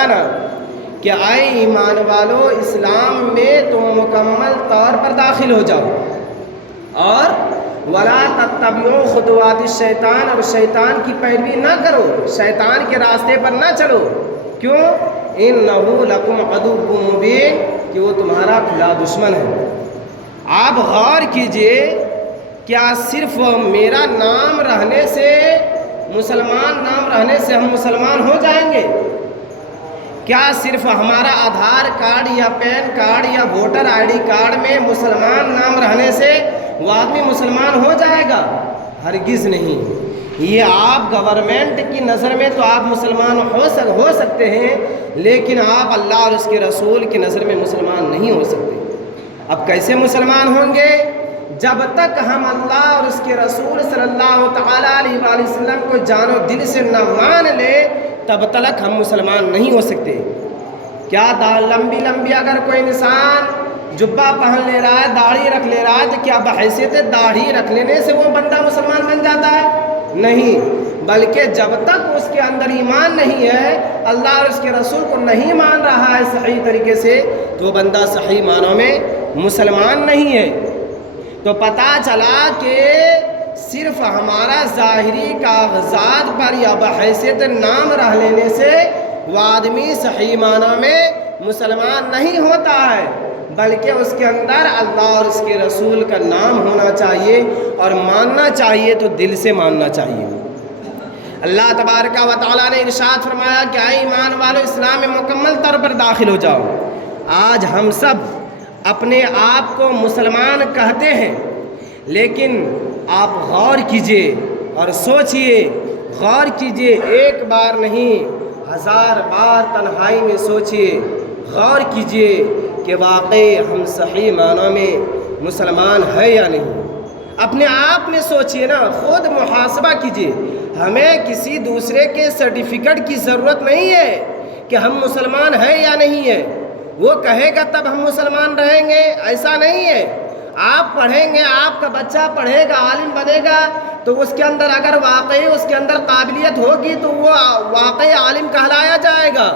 فرمایا نا کہ اے ایمان والو اسلام میں تو مکمل طور پر داخل ہو جاؤ، اور ولا تتبعوا خطوات الشیطان، اور شیطان کی پیروی نہ کرو، شیطان کے راستے پر نہ چلو۔ کیوں؟ انہ لکم عدو مبین، کہ وہ تمہارا کھلا دشمن ہے۔ آپ غور کیجئے، کیا صرف میرا نام رہنے سے، مسلمان نام رہنے سے ہم مسلمان ہو جائیں گے؟ کیا صرف ہمارا آدھار کارڈ یا پین کارڈ یا ووٹر آئی ڈی کارڈ میں مسلمان نام رہنے سے وہ آدمی مسلمان ہو جائے گا؟ ہرگز نہیں۔ یہ آپ گورنمنٹ کی نظر میں تو آپ مسلمان ہو سکتے ہیں، لیکن آپ اللہ اور اس کے رسول کی نظر میں مسلمان نہیں ہو سکتے۔ اب کیسے مسلمان ہوں گے؟ جب تک ہم اللہ اور اس کے رسول صلی اللہ تعالیٰ علیہ وآلہ وسلم کو جان و دل سے نہ مان لے، تب تک ہم مسلمان نہیں ہو سکتے۔ کیا لمبی اگر کوئی انسان جبہ پہن لے رہا ہے، داڑھی رکھ لے رہا ہے، تو کیا بحیثیت داڑھی رکھ لینے سے وہ بندہ مسلمان بن جاتا ہے؟ نہیں، بلکہ جب تک اس کے اندر ایمان نہیں ہے، اللہ اور اس کے رسول کو نہیں مان رہا ہے صحیح طریقے سے، تو وہ بندہ صحیح معنوں میں مسلمان نہیں ہے۔ تو پتہ چلا کہ صرف ہمارا ظاہری کاغذات پر یا بحیثیت نام رہ لینے سے وہ آدمی صحیح معنوں میں مسلمان نہیں ہوتا ہے، بلکہ اس کے اندر اللہ اور اس کے رسول کا نام ہونا چاہیے، اور ماننا چاہیے تو دل سے ماننا چاہیے۔ اللہ تبارک و تعالیٰ نے ارشاد فرمایا کہ اے ایمان والو اسلام میں مکمل طور پر داخل ہو جاؤ۔ آج ہم سب اپنے آپ کو مسلمان کہتے ہیں، لیکن آپ غور کیجئے اور سوچئے، غور کیجئے، ایک بار نہیں 1000 بار تنہائی میں سوچئے، غور کیجئے کہ واقعی ہم صحیح معنوں میں مسلمان ہے یا نہیں۔ اپنے آپ میں سوچئے نا، خود محاسبہ کیجئے۔ ہمیں کسی دوسرے کے سرٹیفکیٹ کی ضرورت نہیں ہے کہ ہم مسلمان ہیں یا نہیں ہے، وہ کہے گا تب ہم مسلمان رہیں گے، ایسا نہیں ہے۔ آپ پڑھیں گے، آپ کا بچہ پڑھے گا، عالم بنے گا، تو اس کے اندر اگر واقعی اس کے اندر قابلیت ہوگی تو وہ واقعی عالم کہلایا جائے گا۔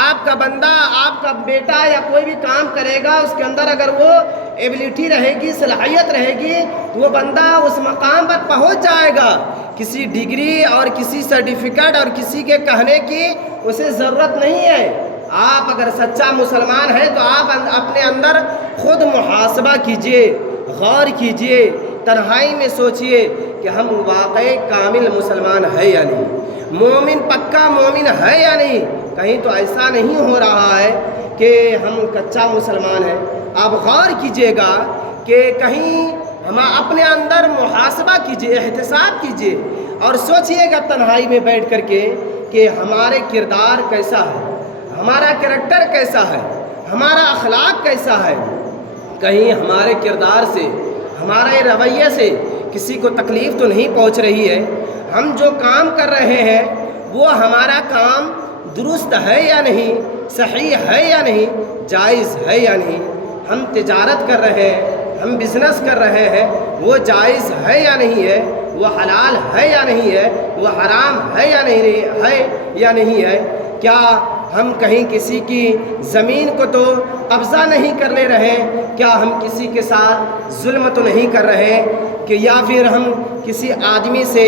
آپ کا بندہ، آپ کا بیٹا یا کوئی بھی کام کرے گا، اس کے اندر اگر وہ ایبلٹی رہے گی، صلاحیت رہے گی، تو وہ بندہ اس مقام پر پہنچ جائے گا۔ کسی ڈگری اور کسی سرٹیفکیٹ اور کسی کے کہنے کی اسے ضرورت نہیں ہے۔ آپ اگر سچا مسلمان ہیں تو آپ اپنے اندر خود محاسبہ کیجئے، غور کیجئے، تنہائی میں سوچئے کہ ہم واقعی کامل مسلمان ہے یا نہیں، مومن، پکا مومن ہے یا نہیں۔ کہیں تو ایسا نہیں ہو رہا ہے کہ ہم کچا مسلمان ہیں۔ آپ غور کیجئے گا کہ کہیں ہم اپنے اندر محاسبہ کیجئے، احتساب کیجئے، اور سوچئے گا تنہائی میں بیٹھ کر کے کہ ہمارے کردار کیسا ہے، ہمارا کریکٹر کیسا ہے، ہمارا اخلاق کیسا ہے۔ کہیں ہمارے کردار سے، ہمارے رویے سے کسی کو تکلیف تو نہیں پہنچ رہی ہے؟ ہم جو کام کر رہے ہیں وہ ہمارا کام درست ہے یا نہیں، صحیح ہے یا نہیں، جائز ہے یا نہیں۔ ہم تجارت کر رہے ہیں، ہم بزنس کر رہے ہیں، وہ جائز ہے یا نہیں ہے، وہ حلال ہے یا نہیں ہے، وہ حرام ہے یا نہیں ہے۔ کیا ہم کہیں کسی کی زمین کو تو قبضہ نہیں کر لے رہے؟ کیا ہم کسی کے ساتھ ظلم تو نہیں کر رہے؟ کہ یا پھر ہم کسی آدمی سے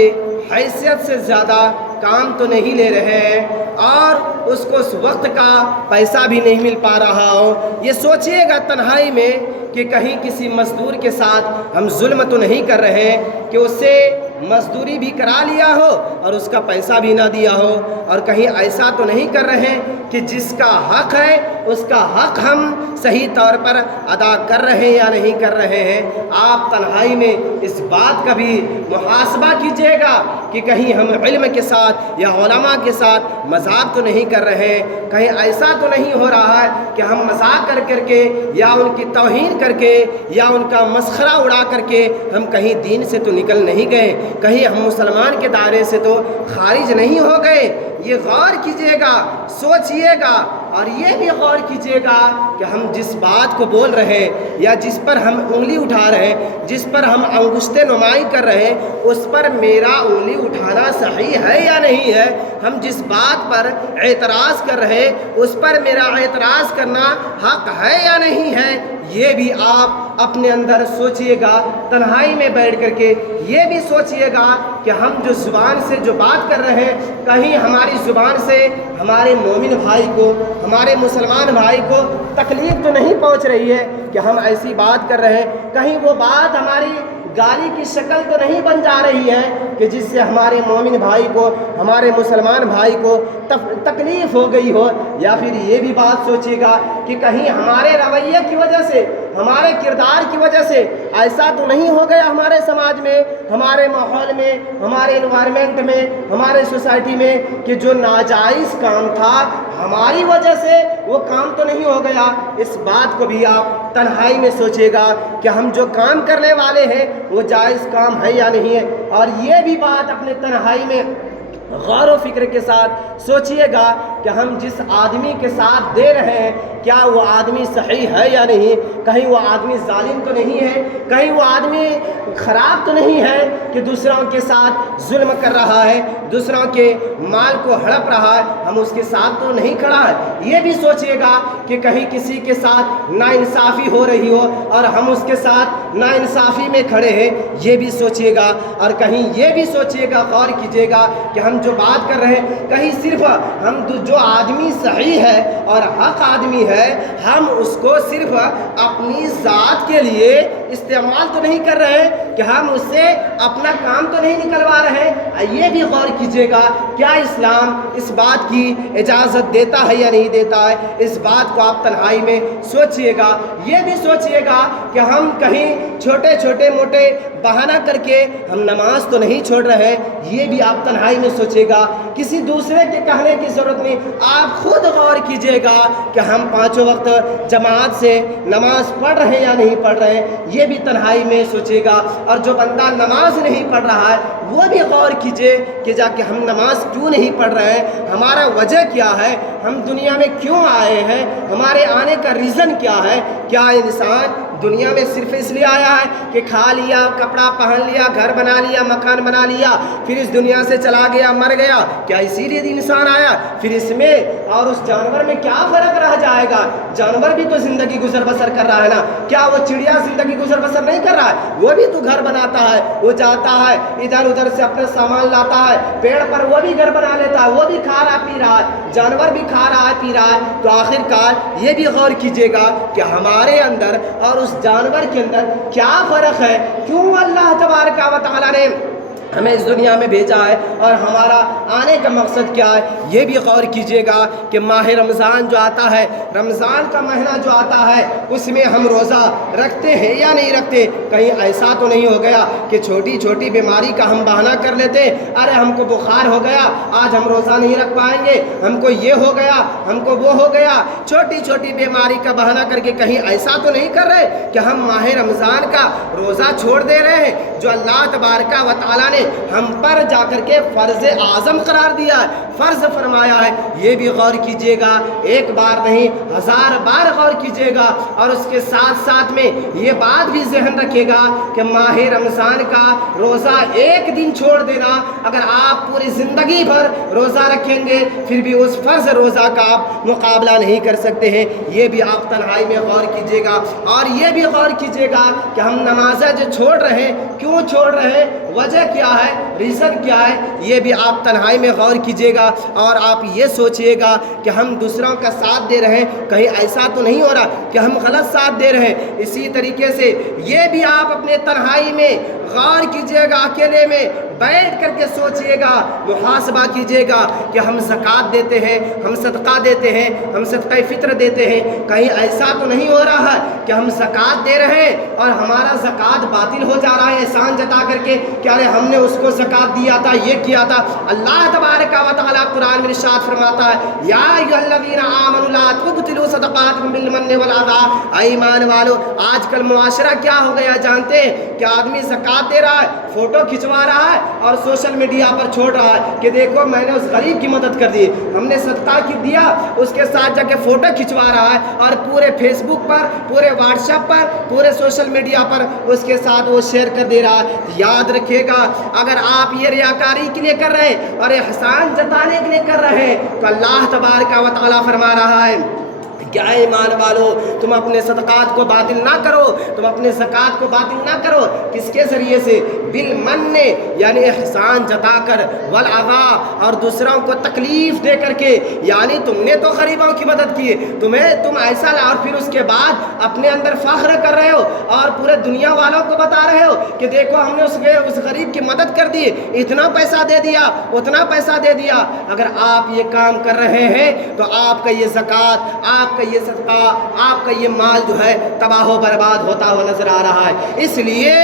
حیثیت سے زیادہ کام تو نہیں لے رہے ہیں اور اس کو اس وقت کا پیسہ بھی نہیں مل پا رہا ہو؟ یہ سوچئے گا تنہائی میں کہ کہیں کسی مزدور کے ساتھ ہم ظلم تو نہیں کر رہے ہیں کہ اس سے مزدوری بھی کرا لیا ہو اور اس کا پیسہ بھی نہ دیا ہو، اور کہیں ایسا تو نہیں کر رہے ہیں کہ جس کا حق ہے اس کا حق ہم صحیح طور پر ادا کر رہے ہیں یا نہیں کر رہے ہیں۔ آپ تنہائی میں اس بات کا بھی محاسبہ کیجئے گا کہ کہیں ہم علم کے ساتھ یا علماء کے ساتھ مذاق تو نہیں کر رہے ہیں، کہیں ایسا تو نہیں ہو رہا ہے کہ ہم مذاق کر کے یا ان کی توہین کر کے یا ان کا مسخرہ اڑا کر کے ہم کہیں دین سے تو نکل نہیں گئے، کہیں ہم مسلمان کے دائرے سے تو خارج نہیں ہو گئے۔ یہ غور کیجئے گا، سوچئے گا، اور یہ بھی غور کیجیے گا کہ ہم جس بات کو بول رہے ہیں یا جس پر ہم انگلی اٹھا رہے ہیں، جس پر ہم انگشت نمائی کر رہے ہیں، اس پر میرا انگلی اٹھانا صحیح ہے یا نہیں ہے؟ ہم جس بات پر اعتراض کر رہے ہیں اس پر میرا اعتراض کرنا حق ہے یا نہیں ہے؟ یہ بھی آپ اپنے اندر سوچئے گا تنہائی میں بیٹھ کر کے۔ یہ بھی سوچئے گا کہ ہم جو زبان سے جو بات کر رہے ہیں، کہیں ہماری زبان سے ہمارے مومن بھائی کو، ہمارے مسلمان بھائی کو تکلیف تو نہیں پہنچ رہی ہے کہ ہم ایسی بات کر رہے ہیں؟ کہیں وہ بات ہماری گالی کی شکل تو نہیں بن جا رہی ہے کہ جس سے ہمارے مومن بھائی کو، ہمارے مسلمان بھائی کو تکلیف ہو گئی ہو؟ یا پھر یہ بھی بات سوچیے گا کہ کہیں ہمارے رویے کی وجہ سے، ہمارے کردار کی وجہ سے ایسا تو نہیں ہو گیا ہمارے سماج میں، ہمارے ماحول میں، ہمارے انوائرمنٹ میں، ہمارے سوسائٹی میں، کہ جو ناجائز کام تھا ہماری وجہ سے وہ کام تو نہیں ہو گیا؟ اس بات کو بھی آپ تنہائی میں سوچے گا کہ ہم جو کام کرنے والے ہیں وہ جائز کام ہے یا نہیں ہے۔ اور یہ بھی بات اپنے تنہائی میں غور و فکر کے ساتھ سوچئے گا کہ ہم جس آدمی کے ساتھ دے رہے ہیں کیا وہ آدمی صحیح ہے یا نہیں؟ کہیں وہ آدمی ظالم تو نہیں ہے؟ کہیں وہ آدمی خراب تو نہیں ہے کہ دوسروں کے ساتھ ظلم کر رہا ہے، دوسروں کے مال کو ہڑپ رہا ہے؟ ہم اس کے ساتھ تو نہیں کھڑا ہے۔ یہ بھی سوچئے گا کہ کہیں کسی کے ساتھ ناانصافی ہو رہی ہو اور ہم اس کے ساتھ ناانصافی میں کھڑے ہیں، یہ بھی سوچئے گا۔ اور کہیں یہ بھی سوچئے گا، غور کیجئے گا کہ ہم جو بات کر رہے ہیں کہیں صرف ہم جو آدمی صحیح ہے اور حق آدمی ہے ہم اس کو صرف اپنی ذات کے لیے استعمال تو نہیں کر رہے ہیں کہ ہم اس سے اپنا کام تو نہیں نکلوا رہے ہیں؟ یہ بھی غور کیجئے گا کیا اسلام اس بات کی اجازت دیتا ہے یا نہیں دیتا ہے؟ اس بات کو آپ تنہائی میں سوچئے گا۔ یہ بھی سوچئے گا کہ ہم کہیں چھوٹے چھوٹے موٹے بہانہ کر کے ہم نماز تو نہیں چھوڑ رہے ہیں، یہ بھی آپ تنہائی میں سوچے گا۔ کسی دوسرے کے کہنے کی ضرورت نہیں، آپ خود غور کیجئے گا کہ ہم پانچوں وقت جماعت سے نماز پڑھ رہے ہیں یا نہیں پڑھ رہے ہیں، یہ بھی تنہائی میں سوچے گا۔ اور جو بندہ نماز نہیں پڑھ رہا ہے وہ بھی غور کیجئے کہ جا کے ہم نماز کیوں نہیں پڑھ رہے ہیں، ہمارا وجہ کیا ہے، ہم دنیا میں کیوں آئے ہیں، ہمارے آنے کا ریزن کیا ہے؟ کیا انسان دنیا میں صرف اس لیے آیا ہے کہ کھا لیا، کپڑا پہن لیا، گھر بنا لیا، مکان بنا لیا، پھر اس دنیا سے چلا گیا، مر گیا؟ کیا اسی لیے انسان آیا؟ پھر اس میں اور اس جانور میں کیا فرق رہ جائے گا؟ جانور بھی تو زندگی گزر بسر کر رہا ہے نا، کیا وہ چڑیا زندگی گزر بسر نہیں کر رہا ہے؟ وہ بھی تو گھر بناتا ہے، وہ جاتا ہے ادھر ادھر سے اپنا سامان لاتا ہے، پیڑ پر وہ بھی گھر بنا لیتا ہے، وہ بھی کھا رہا پی رہا ہے، جانور بھی کھا رہا ہے پی رہا ہے۔ تو آخر کار یہ بھی غور کیجئے گا کہ ہمارے اندر اور اس جانور کے اندر کیا فرق ہے؟ کیوں اللہ تبارک و تعالیٰ نے ہمیں اس دنیا میں بھیجا ہے اور ہمارا آنے کا مقصد کیا ہے؟ یہ بھی غور کیجئے گا کہ ماہ رمضان جو آتا ہے، رمضان کا مہینہ جو آتا ہے، اس میں ہم روزہ رکھتے ہیں یا نہیں رکھتے؟ کہیں ایسا تو نہیں ہو گیا کہ چھوٹی چھوٹی بیماری کا ہم بہانہ کر لیتے، ارے ہم کو بخار ہو گیا آج ہم روزہ نہیں رکھ پائیں گے، ہم کو یہ ہو گیا، ہم کو وہ ہو گیا، چھوٹی چھوٹی بیماری کا بہانہ کر کے کہیں ایسا تو نہیں کر رہے کہ ہم ماہ رمضان کا روزہ چھوڑ دے رہے ہیں جو اللہ تبارک و تعالیٰ نے ہم پر جا کر کے فرض اعظم قرار دیا ہے، فرض فرمایا ہے؟ یہ بھی غور کیجئے گا، ایک بار نہیں ہزار بار غور کیجئے گا۔ اور اس کے ساتھ ساتھ میں یہ بات بھی ذہن رکھے گا کہ ماہ رمضان کا روزہ ایک دن چھوڑ دینا، اگر آپ پوری زندگی بھر روزہ رکھیں گے پھر بھی اس فرض روزہ کا آپ مقابلہ نہیں کر سکتے ہیں، یہ بھی آپ تنہائی میں غور کیجئے گا۔ اور یہ بھی غور کیجئے گا کہ ہم نمازیں جو چھوڑ رہے ہیں کیوں چھوڑ رہے ہیں، وجہ کیا ہے، ریزن کیا ہے؟ یہ بھی آپ تنہائی میں غور کیجئے گا۔ اور آپ یہ سوچئے گا کہ ہم دوسروں کا ساتھ دے رہے ہیں، کہیں ایسا تو نہیں ہو رہا کہ ہم غلط ساتھ دے رہے ہیں؟ اسی طریقے سے یہ بھی آپ اپنے تنہائی میں غور کیجئے گا، اکیلے میں بیٹھ کر کے سوچئے گا، محاسبہ کیجئے گا کہ ہم زکوٰۃ دیتے ہیں، ہم صدقہ دیتے ہیں، ہم صدقہ فطر دیتے ہیں، کہیں ایسا تو نہیں ہو رہا ہے کہ ہم زکوٰۃ دے رہے ہیں اور ہمارا زکوٰۃ باطل ہو جا رہا ہے احسان جتا کر کے کہ ارے ہم نے اس کو زکوٰۃ دیا تھا، یہ کیا تھا؟ اللہ تبارک و تعالیٰ قرآن میں ارشاد فرماتا ہے یا ایھا الذین آمنوا لا تبطلوا صدقاتکم بالمن والعطاء، اے ایمان والو آج کل معاشرہ کیا ہو گیا جانتے ہیں کہ آدمی زکوٰۃ دے رہا ہے، فوٹو کھنچوا رہا ہے اور سوشل میڈیا پر چھوڑ رہا ہے کہ دیکھو میں نے اس غریب کی مدد کر دی, ہم نے صدقہ کی دیا, اس کے ساتھ جا کے فوٹو کھنچوا رہا ہے اور پورے فیس بک پر, پورے واٹس ایپ پر, پورے سوشل میڈیا پر اس کے ساتھ وہ شیئر کر دے رہا ہے. یاد رکھیے گا, اگر آپ یہ ریاکاری کے لیے کر رہے ہیں اور احسان جتانے کے لیے کر رہے ہیں تو اللہ تبارک و تعالیٰ فرما رہا ہے کیا ایمان والو تم اپنے صدقات کو باطل نہ کرو, تم اپنے زکوٰۃ کو باطل نہ کرو. کس کے ذریعے سے؟ بالمن, یعنی احسان جتا کر, والعطا, اور دوسروں کو تکلیف دے کر کے. یعنی تم نے تو غریبوں کی مدد کی, تم ایسا اور پھر اس کے بعد اپنے اندر فخر کر رہے ہو اور پورے دنیا والوں کو بتا رہے ہو کہ دیکھو ہم نے اس غریب کی مدد کر دی, اتنا پیسہ دے دیا, اتنا پیسہ دے دیا. اگر آپ یہ کام کر رہے ہیں تو آپ کا یہ زکوٰۃ, آپ کا یہ صدقہ, آپ کا یہ مال جو ہے تباہ و برباد ہوتا ہوا نظر آ رہا ہے. اس لیے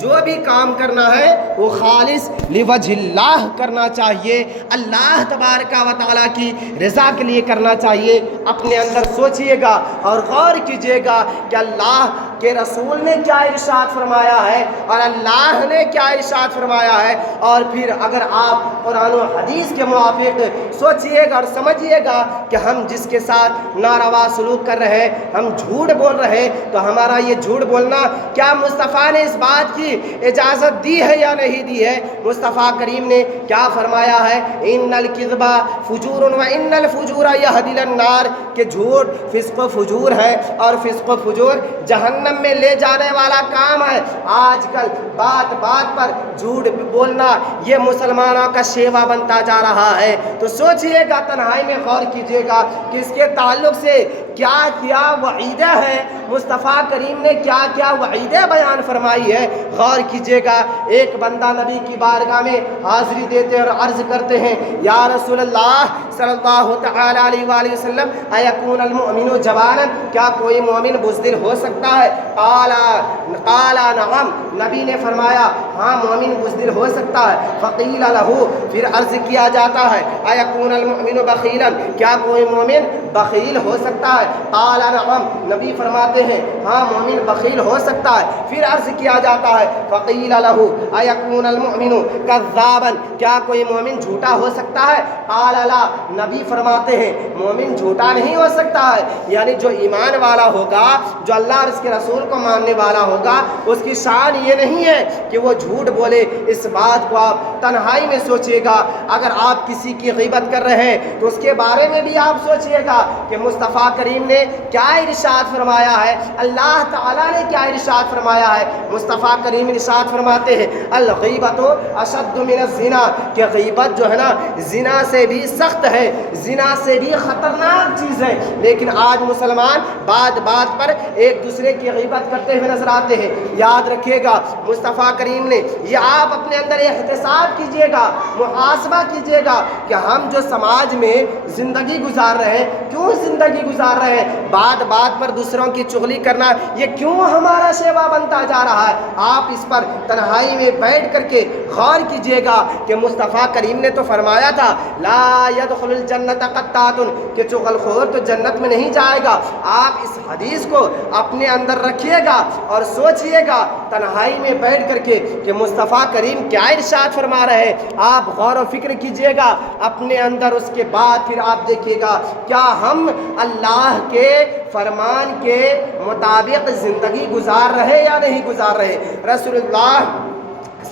جو بھی کام کرنا ہے وہ خالص لوجہ اللہ کرنا چاہیے, اللہ تبارک و تعالیٰ کی رضا کے لیے کرنا چاہیے. اپنے اندر سوچئے گا اور غور کیجئے گا کہ اللہ کے رسول نے کیا ارشاد فرمایا ہے اور اللہ نے کیا ارشاد فرمایا ہے, اور پھر اگر آپ قرآن و حدیث کے موافق سوچئے گا اور سمجھئے گا کہ ہم جس کے ساتھ ناروا سلوک کر رہے ہیں, ہم جھوٹ بول رہے ہیں, تو ہمارا یہ جھوٹ بولنا کیا مصطفیٰ نے اس بات کی اجازت دی ہے یا نہیں دی ہے؟ مصطفیٰ کریم نے کیا فرمایا ہے؟ ان الکذب فجور و ان الفجور یہدی الی النار, کہ جھوٹ فسق و فجور ہے اور فسق و فجور جہنم میں لے جانے والا کام ہے. آج کل بات بات پر جھوٹ بولنا یہ مسلمانوں کا شیوا بنتا جا رہا ہے. تو سوچئے گا, تنہائی میں غور کیجئے گا کہ اس کے تعلق سے کیا کیا وعیدہ ہے, مصطفیٰ کریم نے کیا کیا وعیدہ بیان فرمائی ہے. غور کیجئے گا, ایک بندہ نبی کی بارگاہ میں حاضری دیتے اور عرض کرتے ہیں یا رسول اللہ صلی اللہ تعالی علیہ وآلہ وسلم ایکون المؤمن جوانا, کیا کوئی مومن بزدل ہو سکتا ہے؟ قال نعم, نبی نے فرمایا ہاں مومن بزدل ہو سکتا ہے. فقیل لہو, پھر عرض کیا جاتا ہے ایکون المؤمن بخیلا, کیا کوئی مومن بخیل ہو سکتا ہے؟ قال نعم, نبی فرماتے ہیں ہاں مومن بخیل ہو سکتا ہے. پھر عرض کیا جاتا ہے فقیل لہو ایکون المؤمن کذابا, کیا کوئی مومن جھوٹا ہو سکتا ہے؟ قال لا, نبی فرماتے ہیں مومن جھوٹا نہیں ہو سکتا ہے. یعنی جو ایمان والا ہوگا, جو اللہ اور اس کے رسول کو ماننے والا ہوگا, اس کی شان یہ نہیں ہے کہ وہ جھوٹ بولے. اس بات کو آپ تنہائی میں سوچئے گا. اگر آپ کسی کی غیبت کر رہے ہیں تو اس کے بارے میں بھی آپ سوچئے گا کہ مصطفیٰ کریم نے کیا ارشاد فرمایا ہے, اللہ تعالیٰ نے کیا ارشاد فرمایا ہے. مصطفیٰ کریم ارشاد فرماتے ہیں الغیبت اشد من الزنا, کہ غیبت جو ہے نا زنا سے بھی سخت ہے, زنا سے بھی خطرناک چیز ہے. لیکن آج مسلمان بات بات پر ایک دوسرے کی غیبت کرتے ہوئے نظر آتے ہیں. یاد رکھیے گا مصطفیٰ کریم نے یہ, آپ اپنے اندر احتساب کیجئے گا, محاسبہ کیجئے گا کہ ہم جو سماج میں زندگی گزار رہے ہیں, کیوں زندگی گزار رہے ہیں, بات بات پر دوسروں کی چغلی کرنا یہ کیوں ہمارا شیوا بنتا جا رہا ہے. آپ اس پر تنہائی میں بیٹھ کر کے غور کیجئے گا کہ مصطفیٰ کریم نے تو فرمایا تھا لا يدخل الجنت قطات, کہ چغل خور تو جنت میں نہیں جائے گا. آپ اس حدیث کو اپنے اندر رکھیے گا اور سوچئے گا تنہائی میں بیٹھ کر کے کہ مصطفیٰ کریم کیا ارشاد فرما رہے ہیں. آپ غور و فکر کیجئے گا اپنے اندر, اس کے بعد پھر آپ دیکھیے گا کیا ہم اللہ کے فرمان کے مطابق زندگی گزار رہے یا نہیں گزار رہے. رسول اللہ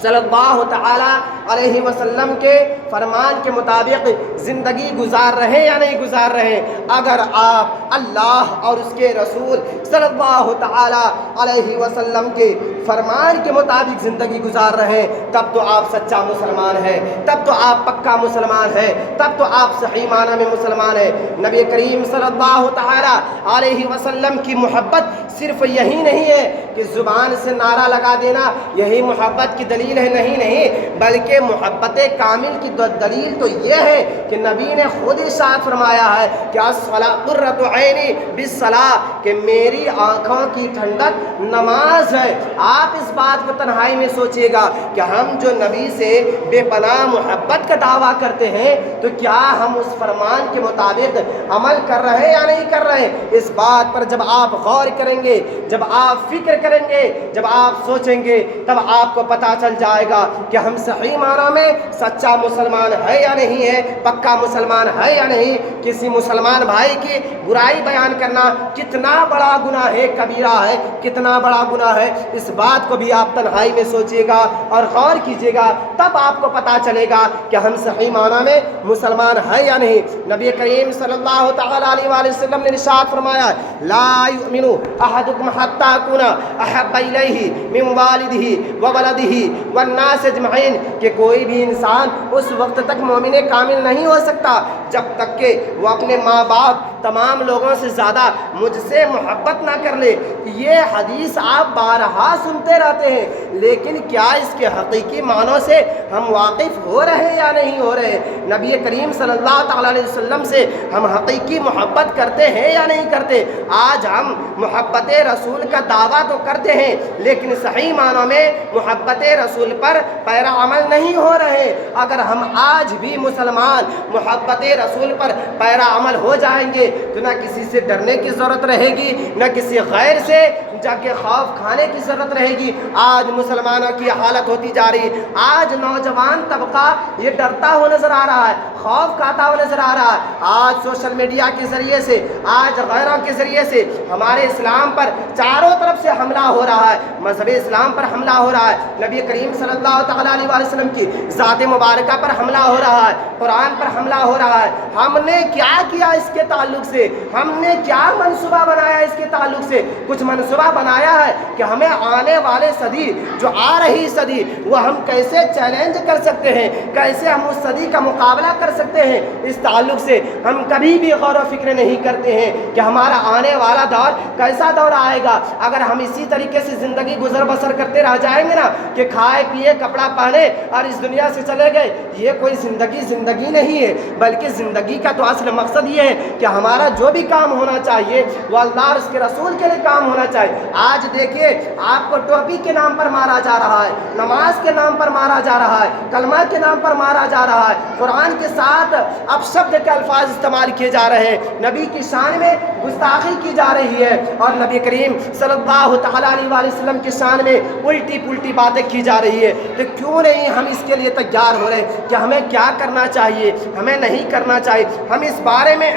صلی اللہ تعالی علیہ وسلم کے فرمان کے مطابق زندگی گزار رہے یا نہیں گزار رہے. اگر آپ اللہ اور اس کے رسول صلی اللہ تعالی علیہ وسلم کے فرمان کے مطابق زندگی گزار رہے ہیں تب تو آپ سچا مسلمان ہیں, تب تو آپ پکا مسلمان ہیں, تب تو آپ صحیح معنی میں مسلمان ہیں. نبی کریم صلی اللہ تعالی علیہ وسلم کی محبت صرف یہی نہیں ہے کہ زبان سے نعرہ لگا دینا یہی محبت کی دلیل ہے, نہیں, بلکہ محبت کامل کی دلیل تو یہ ہے کہ نبی نے خود ارشاد فرمایا ہے کہ الصلاۃ قرۃ عینی بالصلاۃ, کہ میری آنکھوں کی ٹھنڈک نماز ہے. آپ اس بات کو تنہائی میں سوچئے گا کہ ہم جو نبی سے بے پناہ محبت کا دعویٰ کرتے ہیں تو کیا ہم اس فرمان کے مطابق عمل کر رہے ہیں یا نہیں کر رہے. اس بات پر جب آپ غور کریں گے, جب آپ فکر کریں گے, جب آپ سوچیں گے, تب آپ کو پتہ چل جائے گا کہ ہم صحیح معنی میں سچا مسلمان ہے یا نہیں ہے، پکا مسلمان ہے یا نہیں۔ کسی مسلمان بھائی کی برائی بیان کرنا کتنا بڑا گناہ ہے، کبیرہ ہے، کتنا بڑا گناہ ہے، اس بات کو بھی آپ تنہائی میں سوچیے گا اور غور کیجیے گا، تب آپ کو پتہ چلے گا کہ ہم صحیح معنی میں مسلمان ہے یا نہیں۔ نبی کریم صلی اللہ تعالیٰ علیہ وآلہ وسلم نے ارشاد فرمایا، لا یؤمن احدکم حتی اکون احب الیہ من والدہ وولدہ والناس اجمعین، کہ کوئی بھی انسان اس وقت تک مومن کامل نہیں ہو سکتا جب تک کہ وہ اپنے ماں باپ تمام لوگوں سے زیادہ مجھ سے محبت نہ کر لے۔ یہ حدیث آپ بارہا سنتے رہتے ہیں، لیکن کیا اس کے حقیقی معنوں سے ہم واقف ہو رہے ہیں یا نہیں ہو رہے؟ نبی کریم صلی اللہ تعالیٰ علیہ وسلم سے ہم حقیقی محبت کرتے ہیں یا نہیں کرتے؟ آج ہم محبت رسول کا دعویٰ تو کرتے ہیں، لیکن صحیح معنوں میں محبت رسول پر پیرا عمل نہیں ہو رہے۔ اگر ہم آج بھی مسلمان محبت رسول پر پیرا عمل ہو جائیں گے تو نہ کسی سے ڈرنے کی ضرورت رہے گی، نہ کسی غیر سے جا کے خوف کھانے کی ضرورت رہے گی۔ آج مسلمانوں کی حالت ہوتی جا رہی، آج نوجوان طبقہ یہ ڈرتا ہوا نظر آ رہا ہے، خوف کھاتا ہوا نظر آ رہا ہے۔ آج سوشل میڈیا کے ذریعے سے، آج غیروں کے ذریعے سے ہمارے اسلام پر چاروں طرف سے حملہ ہو رہا ہے، مذہب اسلام پر حملہ ہو رہا ہے، نبی کریم صلی اللہ تعالیٰ علیہ وآلہ وسلم کی ذات مبارکہ پر حملہ ہو رہا ہے، قرآن پر حملہ ہو رہا ہے۔ ہم نے کیا کیا اس کے تعلق سے؟ ہم نے کیا منصوبہ بنایا اس کے تعلق سے؟ کچھ منصوبہ بنایا ہے کہ ہمیں آنے والے صدی، جو آ رہی صدی، وہ ہم کیسے چیلنج کر سکتے ہیں، کیسے ہم اس صدی کا مقابلہ کر سکتے ہیں۔ اس تعلق سے ہم کبھی بھی غور و فکر نہیں کرتے ہیں کہ ہمارا آنے والا دور کیسا دور آئے گا۔ اگر ہم اسی طریقے سے زندگی گزر بسر کرتے رہ جائیں گے نا کہ کھائے پیے کپڑا پہنے اور اس دنیا سے چلے گئے، یہ کوئی زندگی نہیں ہے، بلکہ زندگی کا تو اصل مقصد یہ ہے کہ ہمارا جو بھی کام ہونا چاہیے وہ اللہ اور اس کے رسول کے لیے کام ہونا چاہیے۔ آج دیکھیے آپ کو ٹوپی کے نام پر مارا جا رہا ہے، نماز کے نام پر مارا جا رہا ہے، کلمہ کے نام پر مارا جا رہا ہے، قرآن کے ساتھ اپشبد کے الفاظ استعمال کیے جا رہے ہیں، نبی کی شان میں گستاخی کی جا رہی ہے، اور نبی کریم صلی اللہ تعالیٰ علیہ وآلہ وسلم کی شان میں الٹی پلٹی باتیں کی جا رہی ہے۔ تو کیوں نہیں ہم اس کے لیے تیار ہو رہے کہ ہمیں کیا کرنا چاہیے، ہمیں نہیں کرنا چاہیے؟ ہم اس بارے میں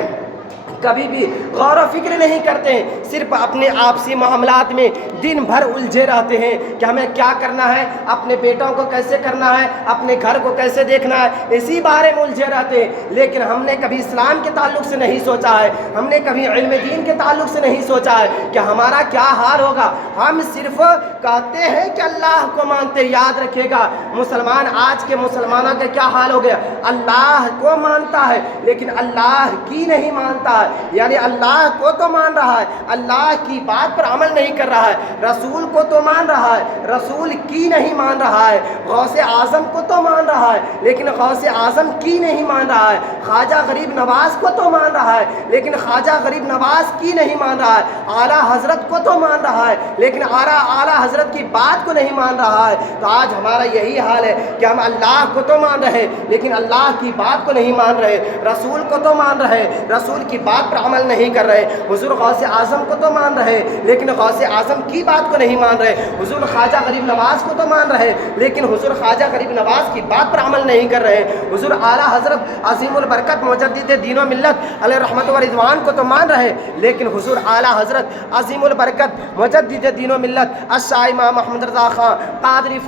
کبھی بھی غور و فکر نہیں کرتے ہیں، صرف اپنے آپسی معاملات میں دن بھر الجھے رہتے ہیں کہ ہمیں کیا کرنا ہے، اپنے بیٹوں کو کیسے کرنا ہے، اپنے گھر کو کیسے دیکھنا ہے، اسی بارے میں الجھے رہتے ہیں۔ لیکن ہم نے کبھی اسلام کے تعلق سے نہیں سوچا ہے، ہم نے کبھی علم دین کے تعلق سے نہیں سوچا ہے کہ ہمارا کیا حال ہوگا۔ ہم صرف کہتے ہیں کہ اللہ کو مانتے، یاد رکھیے گا مسلمان، آج کے مسلمانوں کا کیا حال ہو گیا، اللہ کو مانتا ہے لیکن اللہ کی نہیں مانتا ہے، یعنی اللہ کو تو مان رہا ہے، اللہ کی بات پر عمل نہیں کر رہا ہے، رسول کو تو مان رہا ہے، رسول کی نہیں مان رہا ہے، غوث اعظم کو تو مان رہا ہے لیکن غوث اعظم کی نہیں مان رہا ہے، خواجہ غریب نواز کو تو مان رہا ہے لیکن خواجہ غریب نواز کی نہیں مان رہا ہے، اعلیٰ حضرت کو تو مان رہا ہے لیکن اعلیٰ حضرت کی بات کو نہیں مان رہا ہے۔ تو آج ہمارا یہی حال ہے کہ ہم اللہ کو تو مان رہے لیکن اللہ کی بات کو نہیں مان رہے، رسول کو تو مان رہے، رسول کی بات پر عمل نہیں کر رہے، حضور غوث اعظم کو تو مان رہے لیکن غوث اعظم کی بات کو نہیں مان رہے، حضور خواجہ غریب نواز کو تو مان رہے لیکن حضور خواجہ غریب نواز کی بات پر عمل نہیں کر رہے، حضور اعلیٰ حضرت عظیم البرکت مجدد دین و ملت علیہ رحمت و رضوان کو تو مان رہے لیکن حضور اعلیٰ حضرت عظیم البرکت مجدد دین و ملت الشاہ امام محمد رضا خان قادری